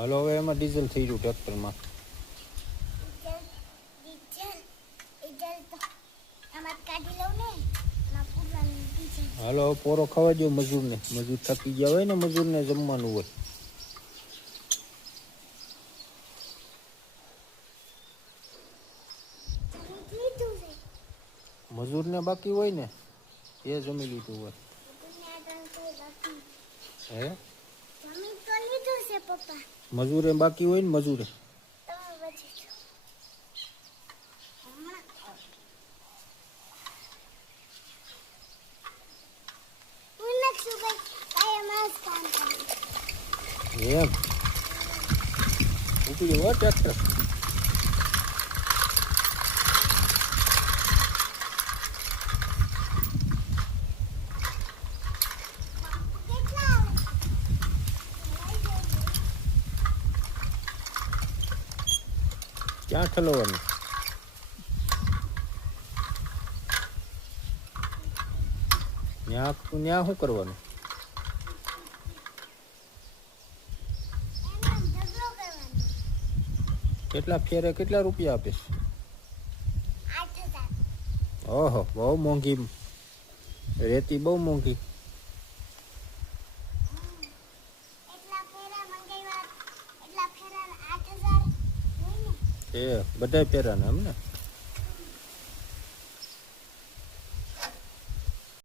હાલો હવે એમાં ડીઝલ થઈ ગયું ટ્રેક્ટરમાં. હાલો પોરો ખાવા દો મજૂરને. મજૂર થકી ગયા હોય ને, મજૂરને જમવાનું હોય. મજૂરને બાકી હોય ને એ જમી લીધું હોય. હે મજૂરે બાકી હોય ને, મજૂરે એમ ઉપડી હોય ટ્રેક્ટર. ક્યાં ઠલવવાનું? ત્યાં શું કરવાનું? કેટલા ફેરે કેટલા રૂપિયા આપીશ? ઓહો બહુ મોંઘી રેતી, બહુ મોંઘી. એ બધા ફેરાને એમ ને?